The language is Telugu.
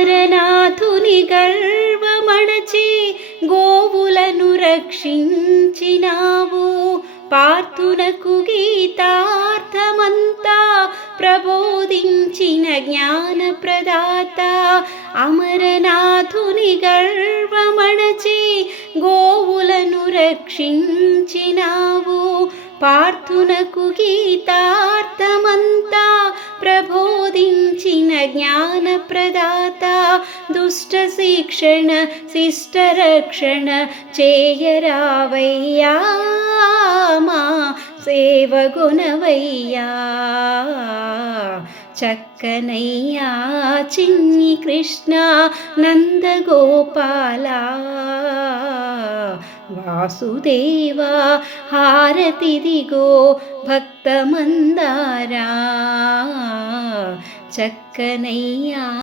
అమరనాథుని గర్వమణచి గోవులను రక్షించినావు. పార్థునకు గీతార్థమంతా ప్రబోధించిన జ్ఞాన ప్రదాత. అమరనాథుని గర్వమణచి గోవులను రక్షించినావు. పార్థునకు గీతార్థమంతా ప్రబోధించిన జ్ఞాన ప్రదాత. దుష్ట శిక్షణ శిష్ట రక్షణ చేయరావయ్యా, మా సేవగుణవయ్యా. చక్కనయ్యా చిన్ని కృష్ణ నందగోపాల. వాసుదేవా హారతిదిగో భక్తమందారా. చక్కనయ్యా